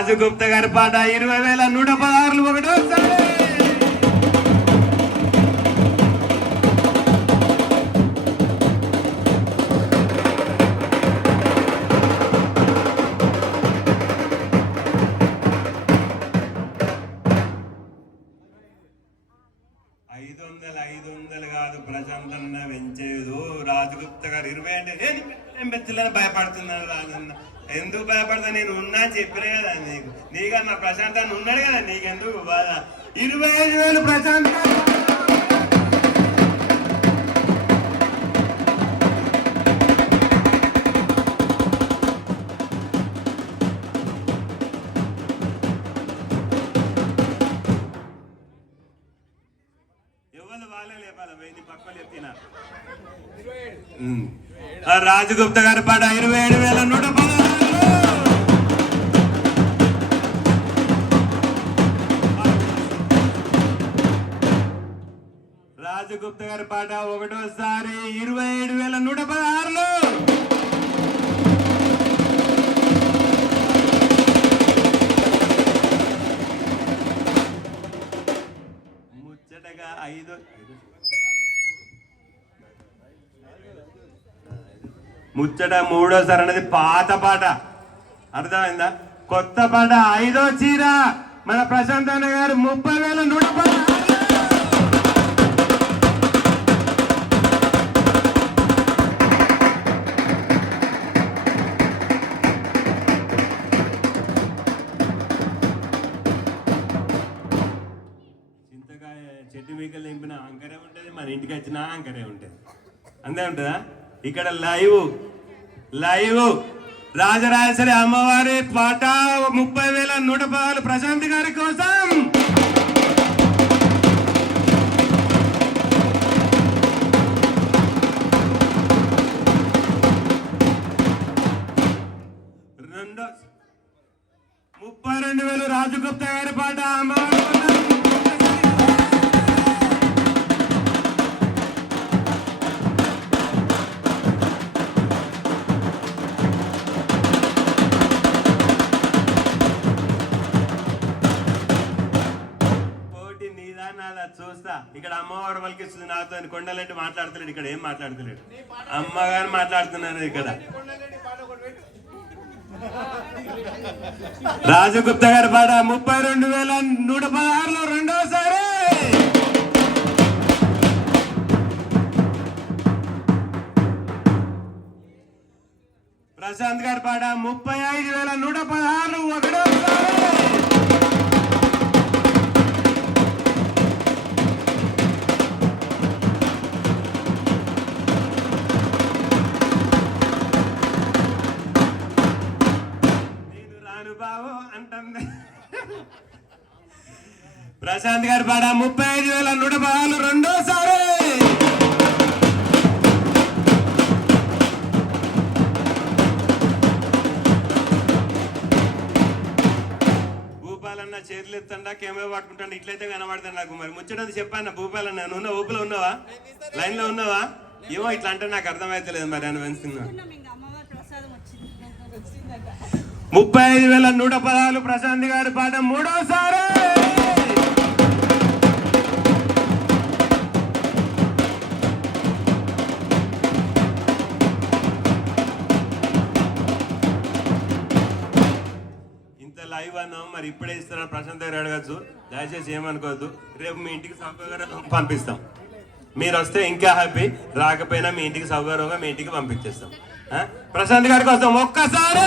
రాజగుప్త గారి పాట 20,116 ఒకటోసారి. ఐదు వందలు కాదు ప్రశాంతన్న పెంచేదు. రాజగుప్త గారు 20 అంటే నేను పెంచలేని భయపడుతున్నాను. రాజన్న ఎందుకు భయపడతా, నేను ఉన్నా చెప్పినా కదా నీకన్నా ప్రశాంతాన్ని ఉన్నాడు కదా, నీకెందుకు బాధ. 25,000 ప్రశాంత. రాజగుప్త గారి పాట 27,116. రాజగుప్త గారి పాట ఒకటోసారి 27,116. ముచ్చటగా ముచ్చట మూడోసారి అనేది పాత పాట, అర్థమైందా? కొత్త పాట 5వ చీర మన ప్రశాంత్ అన్న గారు 30,116. చింతకాయ చెట్టు మీకలు నింపిన అంకరే ఉంటుంది, మన ఇంటికి వచ్చిన అంకరే ఉంటుంది, అంతే ఉంటుందా? ఇక్కడ లైవ్ రాజరాజేశ్వరి అమ్మవారి పాట 30,116 ప్రశాంత్ గారి కోసం. రెండో 32,000 రాజగుప్త గారి పాట అమ్మవారి. చూస్తా ఇక్కడ అమ్మవారు పలికిస్తుంది నాతో. కొండలంటే మాట్లాడతలేడు, ఇక్కడ ఏం మాట్లాడతలేడు, అమ్మగారు మాట్లాడుతున్నారు ఇక్కడ. రాజగుప్త గారి పాట 32,116 రెండోసారి. ప్రశాంత్ గారి పాట 35,116 ఒకటోసారి. ప్రశాంత్ గారి పాట 35,116 రెండోసారి. భూపాలన్న చేతులు ఎత్తండా కెమెరా పట్టుకుంటాడు, ఇట్లయితే కనబడతాడు నాకు. మరి ముచ్చటది చెప్పాను భూపాలన్న, నువ్వు ఊపులో ఉన్నావా, లైన్ లో ఉన్నావా? ఏమో ఇట్లా అంటే నాకు అర్థమైతలేదు మరి అని వెళ్తున్నా. 35,116 ప్రశాంత్ గారి పాట మూడోసారి. ఇంత లైవ్ అన్నాం, మరి ఇప్పుడే ఇస్తున్నాను ప్రశాంత్ గారు అడగచ్చు, దయచేసి ఏమనుకోవద్దు. రేపు మీ ఇంటికి సౌకర్యంగా పంపిస్తాం. మీరు వస్తే ఇంకా హ్యాపీ, రాకపోయినా మీ ఇంటికి సౌకర్యంగా మీ ఇంటికి పంపించేస్తాం. ప్రశాంత్ గారి కోసం ఒక్కసారి.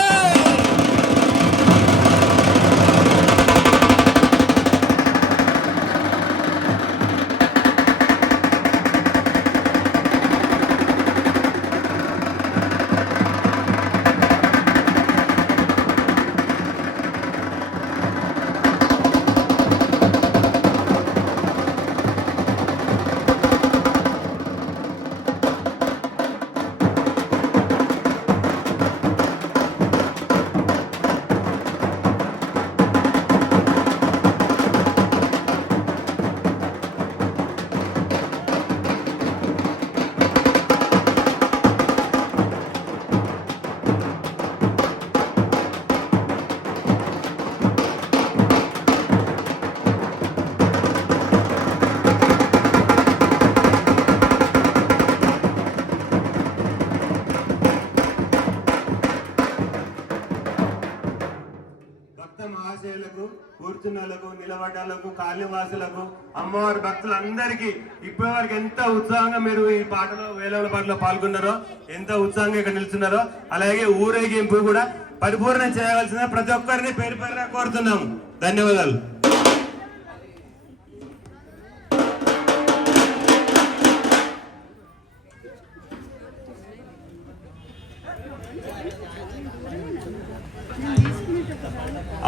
మహాశయులకు, కూర్చున్నలకు, నిలబడ్డలకు, కాళీవాసులకు, అమ్మవారి భక్తులందరికీ ఇప్పటి వరకు ఎంత ఉత్సాహంగా మీరు ఈ పాటలో వేలవుల పాటలో పాల్గొన్నారో, ఎంత ఉత్సాహంగా ఇక్కడ నిల్చున్నారో, అలాగే ఊరేగింపు కూడా పరిపూర్ణం చేయవలసిన ప్రతి ఒక్కరిని పేరు పేరున కోరుతున్నాము. ధన్యవాదాలు.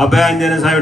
అభయాంజన సాయి